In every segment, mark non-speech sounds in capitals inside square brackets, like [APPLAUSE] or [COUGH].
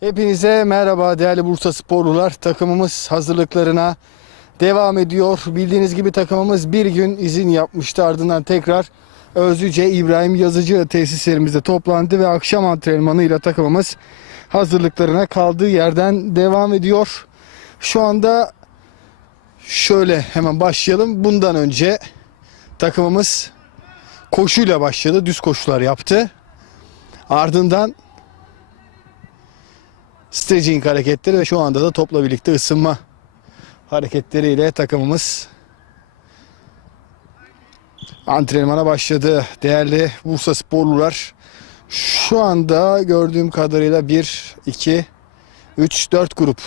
Hepinize merhaba değerli Bursa sporlular. Takımımız hazırlıklarına devam ediyor. Bildiğiniz gibi takımımız bir gün izin yapmıştı. Ardından tekrar Özlüce İbrahim Yazıcı tesislerimizde toplandı ve akşam antrenmanıyla takımımız hazırlıklarına kaldığı yerden devam ediyor. Şu anda şöyle hemen başlayalım. Bundan önce takımımız koşuyla başladı. Düz koşular yaptı. Ardından stretching hareketleri ve şu anda da topla birlikte ısınma hareketleriyle takımımız antrenmana başladı. Değerli Bursa sporlular şu anda gördüğüm kadarıyla 1, 2, 3, 4 grup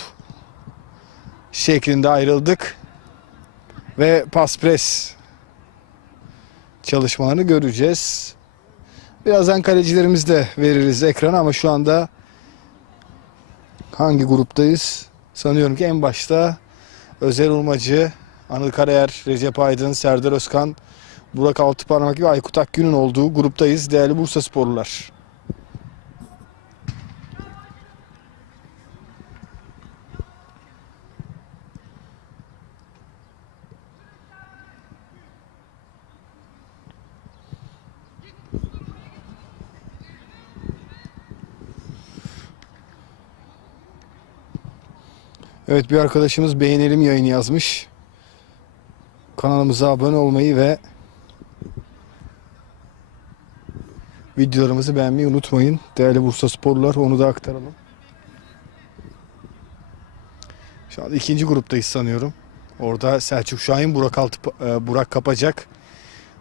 şeklinde ayrıldık. Ve pas pres çalışmalarını göreceğiz. Birazdan kalecilerimizi de veririz ekrana ama şu anda hangi gruptayız? Sanıyorum ki en başta Özer Ulmacı, Anıl Karayer, Recep Aydın, Serdar Özkan, Burak Altıparmak ve Aykut Akgün'ün olduğu gruptayız değerli Bursa sporlular. Evet bir arkadaşımız beğenelim yayını yazmış. Kanalımıza abone olmayı ve videolarımızı beğenmeyi unutmayın. Değerli Bursa sporlular onu da aktaralım. Şu anda ikinci gruptayız sanıyorum. Orada Selçuk Şahin, Burak, Altı, e, Burak Kapacak,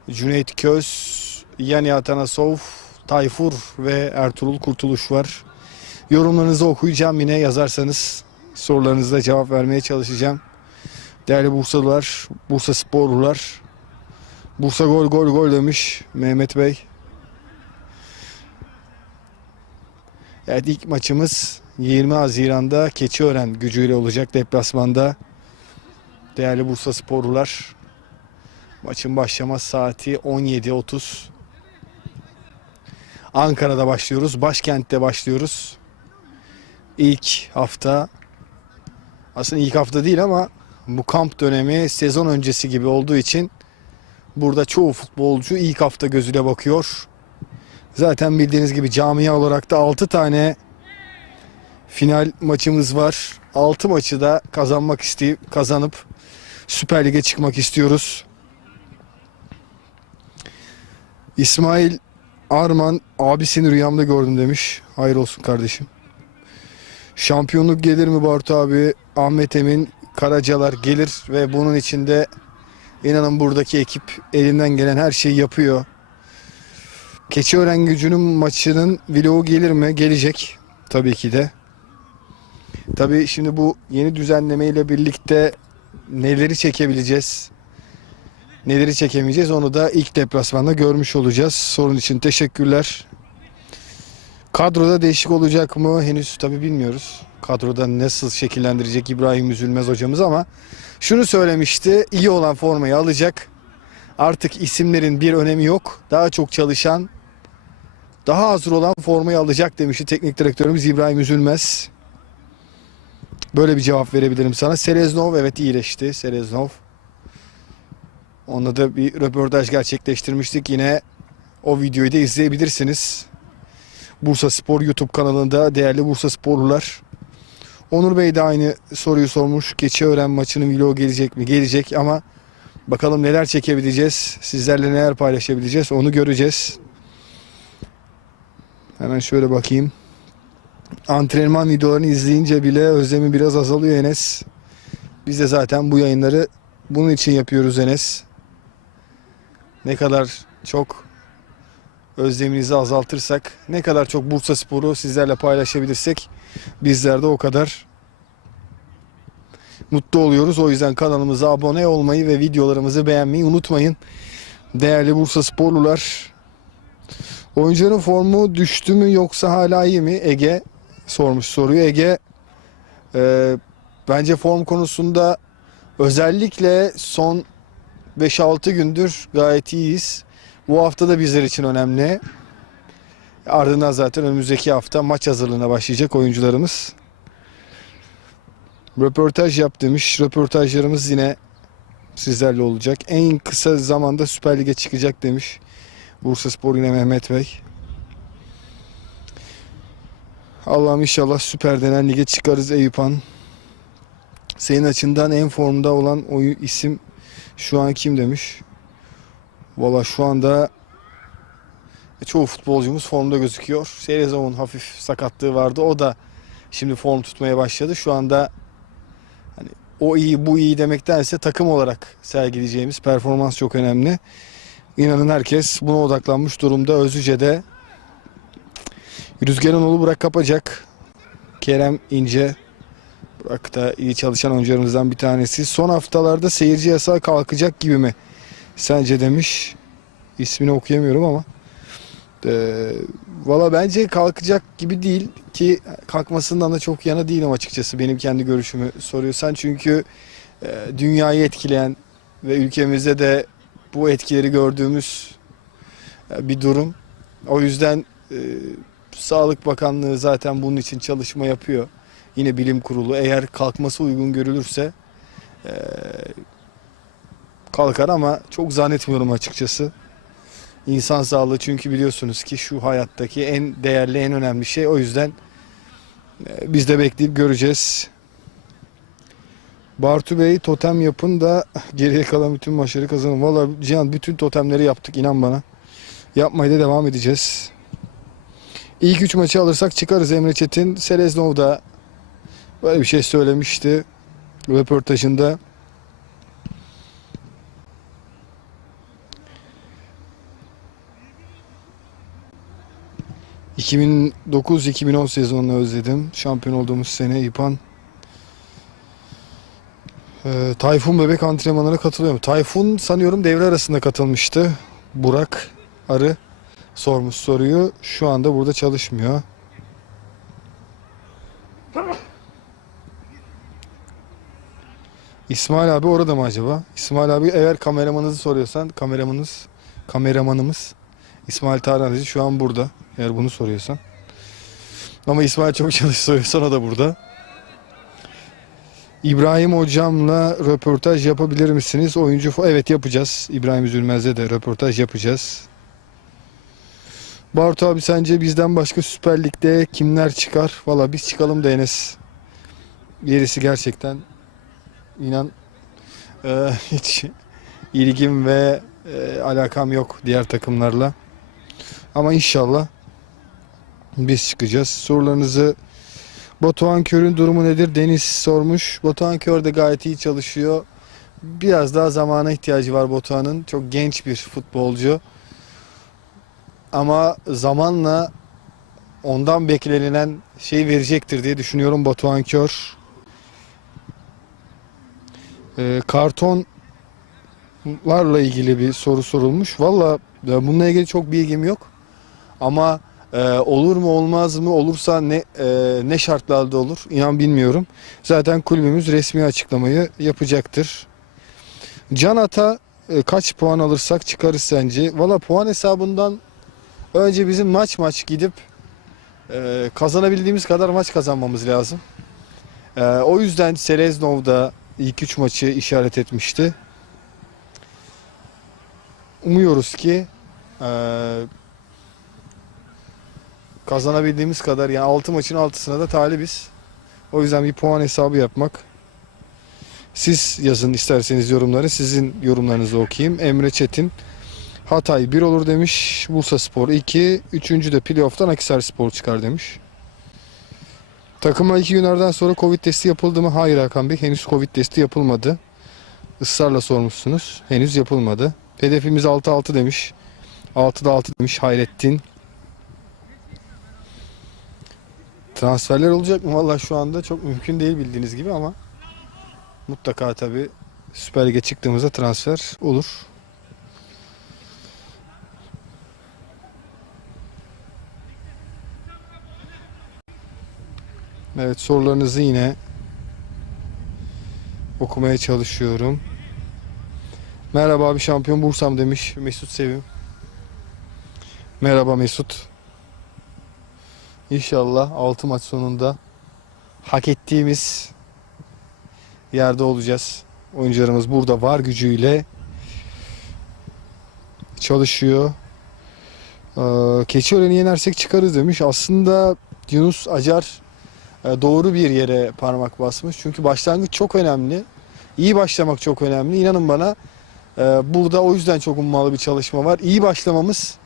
Cüneyt Köz, Yani Atanasov, Tayfur ve Ertuğrul Kurtuluş var. Yorumlarınızı okuyacağım yine yazarsanız sorularınıza cevap vermeye çalışacağım. Değerli Bursalılar, Bursa sporlular. Bursa gol gol gol demiş Mehmet Bey. Evet ilk maçımız 20 Haziran'da Keçiören gücüyle olacak deplasmanda. Değerli Bursa sporlular. Maçın başlama saati 17.30. Ankara'da başlıyoruz. Başkentte başlıyoruz. İlk hafta aslında ilk hafta değil ama bu kamp dönemi sezon öncesi gibi olduğu için burada çoğu futbolcu ilk hafta gözüyle bakıyor. Zaten bildiğiniz gibi camia olarak da 6 tane final maçımız var. 6 maçı da kazanmak isteyip kazanıp Süper Lig'e çıkmak istiyoruz. İsmail Arman abisini rüyamda gördüm demiş. Hayır olsun kardeşim. Şampiyonluk gelir mi Bartu abi? Ahmet Emin, Karacalar gelir ve bunun içinde inanın buradaki ekip elinden gelen her şeyi yapıyor. Keçiören gücünün maçının vlogu gelir mi? Gelecek. Tabii ki de. Tabii şimdi bu yeni düzenleme ile birlikte neleri çekebileceğiz? Neleri çekemeyeceğiz onu da ilk deplasmanda görmüş olacağız. Sorun için teşekkürler. Kadroda değişik olacak mı henüz tabi bilmiyoruz. Kadroda nasıl şekillendirecek İbrahim Üzülmez hocamız ama şunu söylemişti. iyi olan formayı alacak. Artık isimlerin bir önemi yok. Daha çok çalışan, daha hazır olan formayı alacak demişti teknik direktörümüz İbrahim Üzülmez. Böyle bir cevap verebilirim sana. Seleznov evet iyileşti. Seleznov. Onunla da bir röportaj gerçekleştirmiştik. Yine o videoyu da izleyebilirsiniz. Bursa Spor YouTube kanalında değerli Bursa Sporlular. Onur Bey de aynı soruyu sormuş. Keçiören maçının vlogu gelecek mi? Gelecek ama bakalım neler çekebileceğiz. Sizlerle neler paylaşabileceğiz onu göreceğiz. Hemen şöyle bakayım. Antrenman videolarını izleyince bile özlemi biraz azalıyor Enes. Biz de zaten bu yayınları bunun için yapıyoruz Enes. Ne kadar çok özleminizi azaltırsak, ne kadar çok Bursa Sporu sizlerle paylaşabilirsek bizler de o kadar mutlu oluyoruz. O yüzden kanalımıza abone olmayı ve videolarımızı beğenmeyi unutmayın. Değerli Bursa Sporlular. Oyuncuların formu düştü mü yoksa hala iyi mi? Ege sormuş soruyu. Ege e, bence form konusunda özellikle son 5-6 gündür gayet iyiyiz. Bu hafta da bizler için önemli. Ardından zaten önümüzdeki hafta maç hazırlığına başlayacak oyuncularımız. Röportaj yap demiş. Röportajlarımız yine sizlerle olacak. En kısa zamanda Süper Lig'e çıkacak demiş. Bursa Spor yine Mehmet Bey. Allah'ım inşallah Süper denen lige çıkarız Eyüphan. Senin açından en formda olan o isim şu an kim demiş. Valla şu anda çoğu futbolcumuz formda gözüküyor. Serezov'un hafif sakatlığı vardı. O da şimdi form tutmaya başladı. Şu anda hani o iyi bu iyi demektense takım olarak sergileyeceğimiz performans çok önemli. İnanın herkes buna odaklanmış durumda. Özüce'de Rüzgar'ın oğlu Burak kapacak. Kerem İnce Burak da iyi çalışan oyuncularımızdan bir tanesi. Son haftalarda seyirci yasağı kalkacak gibi mi? Sence demiş. İsmini okuyamıyorum ama. Ee, Valla bence kalkacak gibi değil ki kalkmasından da çok yana değilim açıkçası. Benim kendi görüşümü soruyorsan. Çünkü e, dünyayı etkileyen ve ülkemizde de bu etkileri gördüğümüz e, bir durum. O yüzden e, Sağlık Bakanlığı zaten bunun için çalışma yapıyor. Yine bilim kurulu eğer kalkması uygun görülürse e, kalkar ama çok zannetmiyorum açıkçası. İnsan sağlığı çünkü biliyorsunuz ki şu hayattaki en değerli en önemli şey. O yüzden e, biz de bekleyip göreceğiz. Bartu Bey totem yapın da geriye kalan bütün maçları kazanın. Valla Cihan bütün totemleri yaptık inan bana. Yapmaya da devam edeceğiz. İlk üç maçı alırsak çıkarız Emre Çetin. Seleznov da böyle bir şey söylemişti röportajında. ...2009-2010 sezonunu özledim. Şampiyon olduğumuz sene İpan. Ee, Tayfun Bebek antrenmanlarına katılıyor mu? Tayfun sanıyorum devre arasında katılmıştı. Burak Arı sormuş soruyu. Şu anda burada çalışmıyor. İsmail abi orada mı acaba? İsmail abi eğer kameramanınızı soruyorsan kameramanınız kameramanımız İsmail Tarhanacı şu an burada. Eğer bunu soruyorsan. Ama İsmail çok çalış soruyorsan o da burada. İbrahim hocamla röportaj yapabilir misiniz? Oyuncu evet yapacağız. İbrahim Üzülmez'le de röportaj yapacağız. Bartu abi sence bizden başka Süper Lig'de kimler çıkar? Valla biz çıkalım da Enes. Gerisi gerçekten inan e, [LAUGHS] hiç ilgim ve e, alakam yok diğer takımlarla. Ama inşallah biz çıkacağız. Sorularınızı Batuhan Kör'ün durumu nedir? Deniz sormuş. Batuhan Kör de gayet iyi çalışıyor. Biraz daha zamana ihtiyacı var Batuhan'ın. Çok genç bir futbolcu. Ama zamanla ondan beklenilen şey verecektir diye düşünüyorum Batuhan Kör. Ee, kartonlarla ilgili bir soru sorulmuş. Valla e, bununla ilgili çok bilgim yok. Ama e, olur mu olmaz mı olursa ne e, ne şartlarda olur inan bilmiyorum. Zaten kulübümüz resmi açıklamayı yapacaktır. Can Ata e, kaç puan alırsak çıkarız sence? Valla puan hesabından önce bizim maç maç gidip e, kazanabildiğimiz kadar maç kazanmamız lazım. E, o yüzden Seleznov'da ilk üç maçı işaret etmişti. Umuyoruz ki e, kazanabildiğimiz kadar yani 6 maçın 6'sına da talibiz. O yüzden bir puan hesabı yapmak. Siz yazın isterseniz yorumları. Sizin yorumlarınızı okuyayım. Emre Çetin Hatay 1 olur demiş. Bursa Spor 2. Üçüncü de playoff'tan Akisar Spor çıkar demiş. Takıma iki günlerden sonra Covid testi yapıldı mı? Hayır Hakan Bey. Henüz Covid testi yapılmadı. Israrla sormuşsunuz. Henüz yapılmadı. Hedefimiz 6-6 demiş. 6'da 6 demiş Hayrettin. Transferler olacak mı? Valla şu anda çok mümkün değil bildiğiniz gibi ama mutlaka tabi Süper Lig'e çıktığımızda transfer olur. Evet sorularınızı yine okumaya çalışıyorum. Merhaba abi şampiyon Bursam demiş Mesut Sevim. Merhaba Mesut. İnşallah 6 maç sonunda hak ettiğimiz yerde olacağız. Oyuncularımız burada var gücüyle çalışıyor. Ee, Keçiören'i yenersek çıkarız demiş. Aslında Yunus Acar e, doğru bir yere parmak basmış. Çünkü başlangıç çok önemli. İyi başlamak çok önemli. İnanın bana e, burada o yüzden çok ummalı bir çalışma var. İyi başlamamız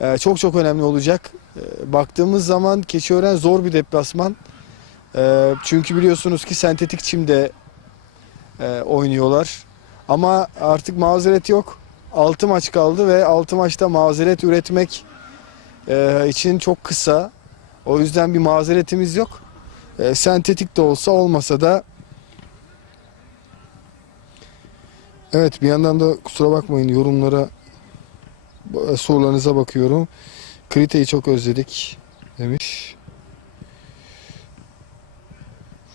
e, çok çok önemli olacak. E, Baktığımız zaman Keçiören zor bir deplasman. E, Çünkü biliyorsunuz ki sentetik çimde e, oynuyorlar. Ama artık mazeret yok. 6 maç kaldı ve 6 maçta mazeret üretmek e, için çok kısa. O yüzden bir mazeretimiz yok. E, sentetik de olsa olmasa da Evet bir yandan da kusura bakmayın yorumlara e, sorularınıza bakıyorum. Krite'yi çok özledik demiş.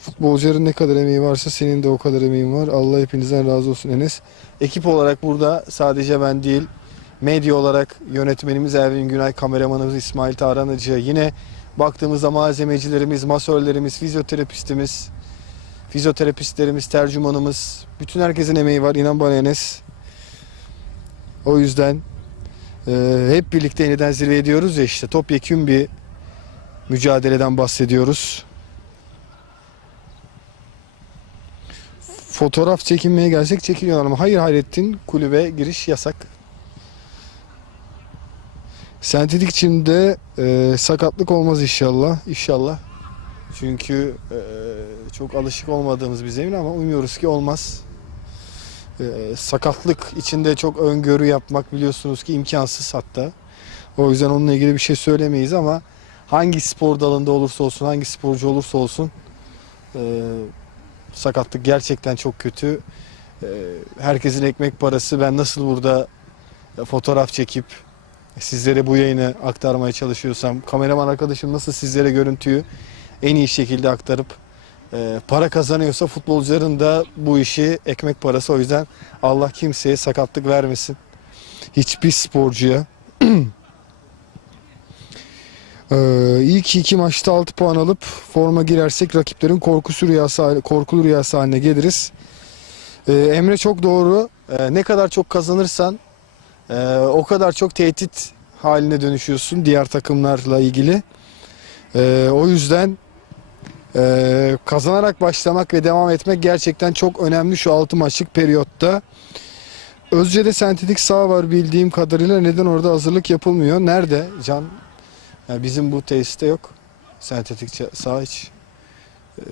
Futbolcuların ne kadar emeği varsa senin de o kadar emeğin var. Allah hepinizden razı olsun Enes. Ekip olarak burada sadece ben değil, medya olarak yönetmenimiz Ervin Günay, kameramanımız İsmail Tarhanacı, yine baktığımızda malzemecilerimiz, masörlerimiz, fizyoterapistimiz, fizyoterapistlerimiz, tercümanımız, bütün herkesin emeği var. İnan bana Enes. O yüzden e, hep birlikte yeniden zirve ediyoruz ya işte topyekün bir mücadeleden bahsediyoruz. Fotoğraf çekinmeye gelsek çekiliyorlar ama hayır Hayrettin kulübe giriş yasak. Sentetik çimde e, sakatlık olmaz inşallah. İnşallah. Çünkü e, çok alışık olmadığımız bir zemin ama umuyoruz ki olmaz. E, sakatlık içinde çok öngörü yapmak biliyorsunuz ki imkansız hatta. O yüzden onunla ilgili bir şey söylemeyiz ama hangi spor dalında olursa olsun, hangi sporcu olursa olsun e, sakatlık gerçekten çok kötü. E, herkesin ekmek parası. Ben nasıl burada fotoğraf çekip sizlere bu yayını aktarmaya çalışıyorsam, kameraman arkadaşım nasıl sizlere görüntüyü en iyi şekilde aktarıp e, para kazanıyorsa futbolcuların da bu işi ekmek parası. O yüzden Allah kimseye sakatlık vermesin. Hiçbir sporcuya. [CLEARS THROAT] Ee, ilk iki maçta 6 puan alıp forma girersek rakiplerin korkusu rüyası, korkulu rüyası haline geliriz. Ee, Emre çok doğru. Ee, ne kadar çok kazanırsan e, o kadar çok tehdit haline dönüşüyorsun diğer takımlarla ilgili. Ee, o yüzden e, kazanarak başlamak ve devam etmek gerçekten çok önemli şu 6 maçlık periyotta. Özce'de sentetik saha var bildiğim kadarıyla. Neden orada hazırlık yapılmıyor? Nerede Can? Yani bizim bu tesiste yok. Sentetik saha hiç. Ee,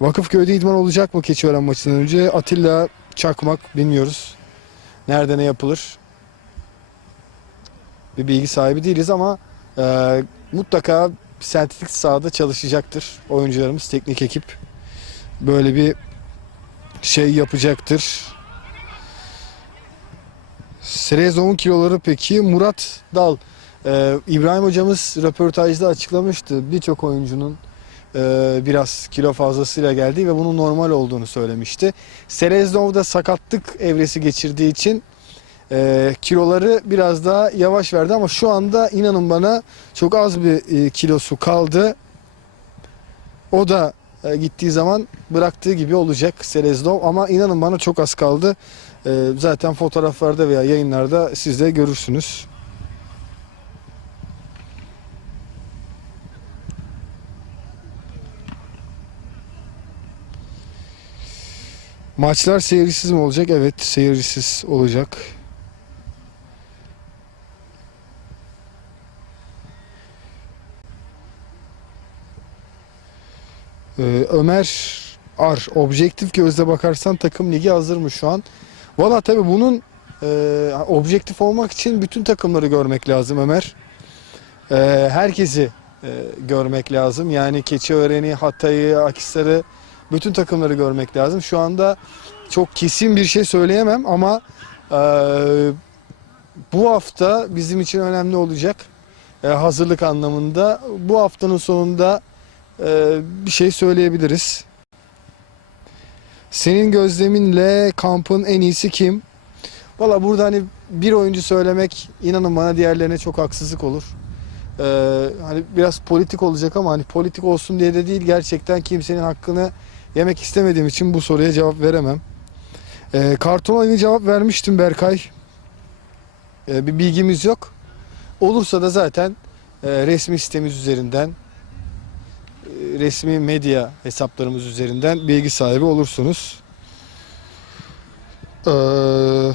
Vakıfköy'de idman olacak mı Keçiören maçından önce? Atilla Çakmak bilmiyoruz. Nerede ne yapılır? Bir bilgi sahibi değiliz ama e, mutlaka sentetik sahada çalışacaktır oyuncularımız, teknik ekip. Böyle bir şey yapacaktır. Serezov'un kiloları peki Murat Dal. Ee, İbrahim hocamız röportajda açıklamıştı. Birçok oyuncunun e, biraz kilo fazlasıyla geldiği ve bunun normal olduğunu söylemişti. Sereznov da sakatlık evresi geçirdiği için e, kiloları biraz daha yavaş verdi ama şu anda inanın bana çok az bir e, kilosu kaldı. O da e, gittiği zaman bıraktığı gibi olacak Sereznov ama inanın bana çok az kaldı. E, zaten fotoğraflarda veya yayınlarda siz de görürsünüz. Maçlar seyircisiz mi olacak? Evet, seyircisiz olacak. Ee, Ömer Ar, objektif gözle bakarsan takım ligi hazır mı şu an? Valla tabii bunun e, objektif olmak için bütün takımları görmek lazım Ömer. E, herkesi e, görmek lazım. Yani Keçiören'i, Hatay'ı, Akisar'ı bütün takımları görmek lazım. Şu anda çok kesin bir şey söyleyemem ama e, bu hafta bizim için önemli olacak e, hazırlık anlamında. Bu haftanın sonunda bir şey söyleyebiliriz. Senin gözleminle kampın en iyisi kim? Valla burada hani bir oyuncu söylemek inanın bana diğerlerine çok haksızlık olur. Ee, hani biraz politik olacak ama hani politik olsun diye de değil gerçekten kimsenin hakkını yemek istemediğim için bu soruya cevap veremem. Ee, karton oyunu cevap vermiştim Berkay. Ee, bir bilgimiz yok. Olursa da zaten e, resmi sitemiz üzerinden resmi medya hesaplarımız üzerinden bilgi sahibi olursunuz. Ee,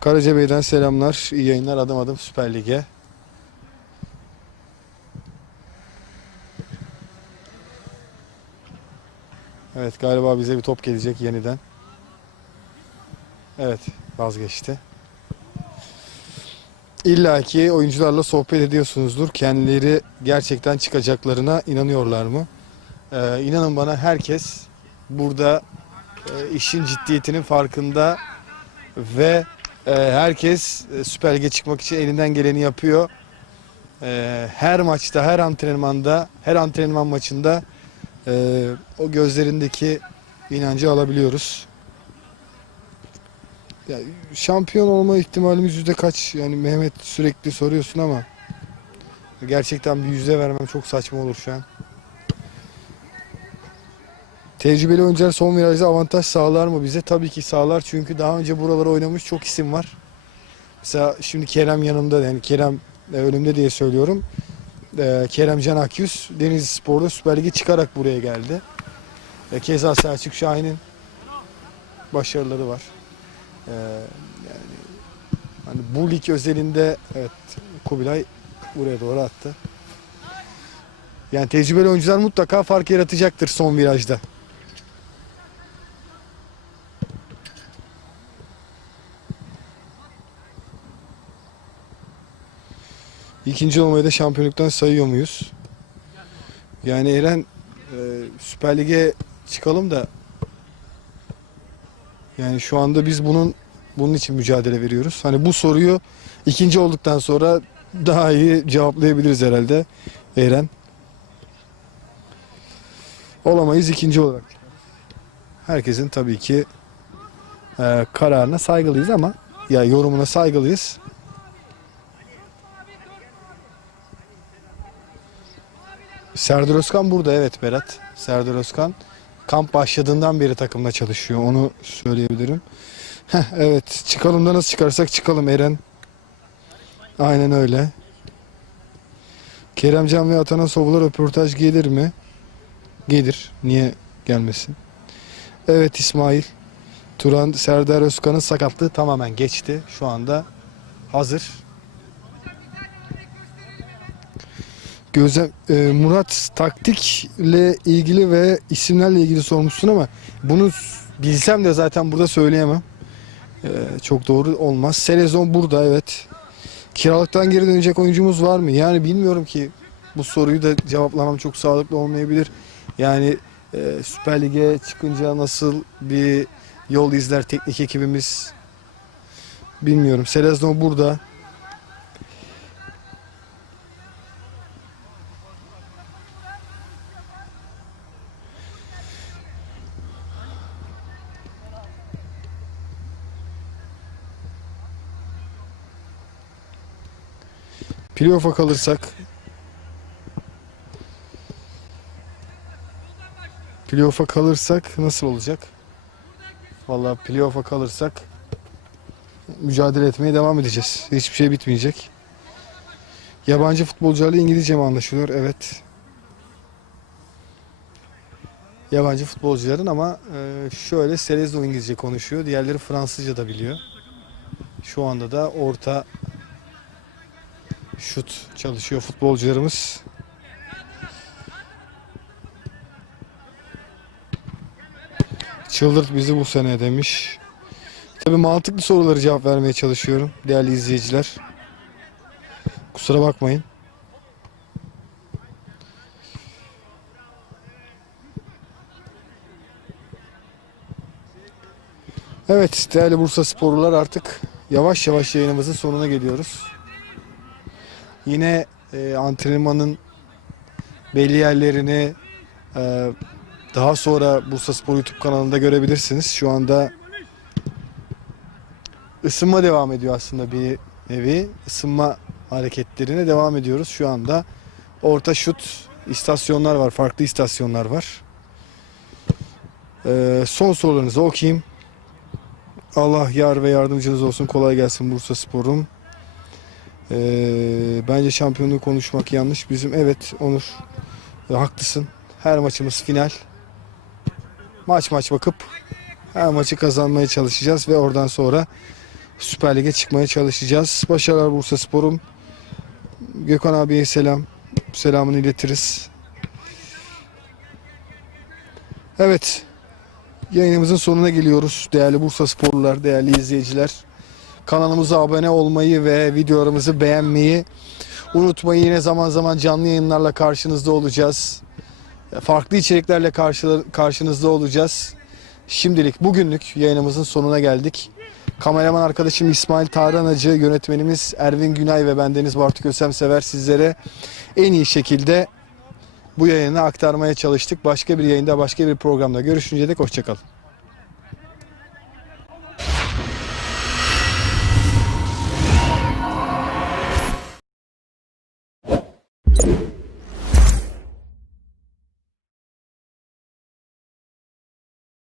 Karacabey'den selamlar. İyi yayınlar. Adım adım Süper Lig'e. Evet galiba bize bir top gelecek yeniden. Evet vazgeçti. İlla ki oyuncularla sohbet ediyorsunuzdur. Kendileri gerçekten çıkacaklarına inanıyorlar mı? Ee, inanın bana herkes burada e, işin ciddiyetinin farkında ve e, herkes e, Süper Lig'e çıkmak için elinden geleni yapıyor. E, her maçta, her antrenmanda, her antrenman maçında e, o gözlerindeki inancı alabiliyoruz. Ya, şampiyon olma ihtimalimiz yüzde kaç? Yani Mehmet sürekli soruyorsun ama gerçekten bir yüzde vermem çok saçma olur şu an. Tecrübeli oyuncular son virajda avantaj sağlar mı bize? Tabii ki sağlar çünkü daha önce buralara oynamış çok isim var. Mesela şimdi Kerem yanımda yani Kerem e, önümde diye söylüyorum. E, Kerem Can Akyüz Denizli Spor'da Süper Lig'e çıkarak buraya geldi. E, keza Selçuk Şahin'in başarıları var. E, yani hani bu lig özelinde evet Kubilay buraya doğru attı. Yani tecrübeli oyuncular mutlaka fark yaratacaktır son virajda. İkinci olmayı da şampiyonluktan sayıyor muyuz? Yani Eren e, Süper Lig'e çıkalım da yani şu anda biz bunun bunun için mücadele veriyoruz. Hani bu soruyu ikinci olduktan sonra daha iyi cevaplayabiliriz herhalde Eren. Olamayız ikinci olarak. Herkesin tabii ki e, kararına saygılıyız ama ya yorumuna saygılıyız. Serdar Özkan burada evet Berat. Serdar Özkan kamp başladığından beri takımda çalışıyor. Onu söyleyebilirim. Heh, evet çıkalım da nasıl çıkarsak çıkalım Eren. Aynen öyle. Keremcan ve Atana Sovular röportaj gelir mi? Gelir. Niye gelmesin? Evet İsmail. Turan Serdar Özkan'ın sakatlığı tamamen geçti. Şu anda hazır. Gözlem e, Murat taktikle ilgili ve isimlerle ilgili sormuşsun ama bunu bilsem de zaten burada söyleyemem. E, çok doğru olmaz. Selezon burada evet. Kiralıktan geri dönecek oyuncumuz var mı? Yani bilmiyorum ki bu soruyu da cevaplamam çok sağlıklı olmayabilir. Yani e, Süper Lig'e çıkınca nasıl bir yol izler teknik ekibimiz bilmiyorum. Selezon burada. Playoff'a kalırsak Playoff'a kalırsak nasıl olacak? Vallahi playoff'a kalırsak mücadele etmeye devam edeceğiz. Hiçbir şey bitmeyecek. Yabancı futbolcularla İngilizce mi anlaşılıyor? Evet. Yabancı futbolcuların ama e, şöyle Selezno İngilizce konuşuyor. Diğerleri Fransızca da biliyor. Şu anda da orta şut çalışıyor futbolcularımız. Çıldırt bizi bu sene demiş. Tabii mantıklı soruları cevap vermeye çalışıyorum değerli izleyiciler. Kusura bakmayın. Evet değerli Bursa sporlular artık yavaş yavaş yayınımızın sonuna geliyoruz. Yine e, antrenmanın belli yerlerini e, daha sonra Bursa Spor YouTube kanalında görebilirsiniz. Şu anda ısınma devam ediyor aslında bir nevi. Isınma hareketlerine devam ediyoruz şu anda. Orta şut istasyonlar var. Farklı istasyonlar var. Ee, son sorularınızı okuyayım. Allah yar ve yardımcınız olsun. Kolay gelsin Bursa Spor'um. Ee, bence şampiyonluğu konuşmak yanlış. Bizim evet Onur e, haklısın. Her maçımız final. Maç maç bakıp her maçı kazanmaya çalışacağız ve oradan sonra Süper Lig'e çıkmaya çalışacağız. Başarılar Bursa Spor'um. Gökhan abiye selam. Selamını iletiriz. Evet. Yayınımızın sonuna geliyoruz. Değerli Bursa Sporlular, değerli izleyiciler. Kanalımıza abone olmayı ve videolarımızı beğenmeyi unutmayın. Yine zaman zaman canlı yayınlarla karşınızda olacağız. Farklı içeriklerle karşı, karşınızda olacağız. Şimdilik bugünlük yayınımızın sonuna geldik. Kameraman arkadaşım İsmail Tarhanacı, yönetmenimiz Ervin Günay ve bendeniz Bartu Kösem Sever sizlere en iyi şekilde bu yayını aktarmaya çalıştık. Başka bir yayında, başka bir programda görüşünceye dek hoşçakalın.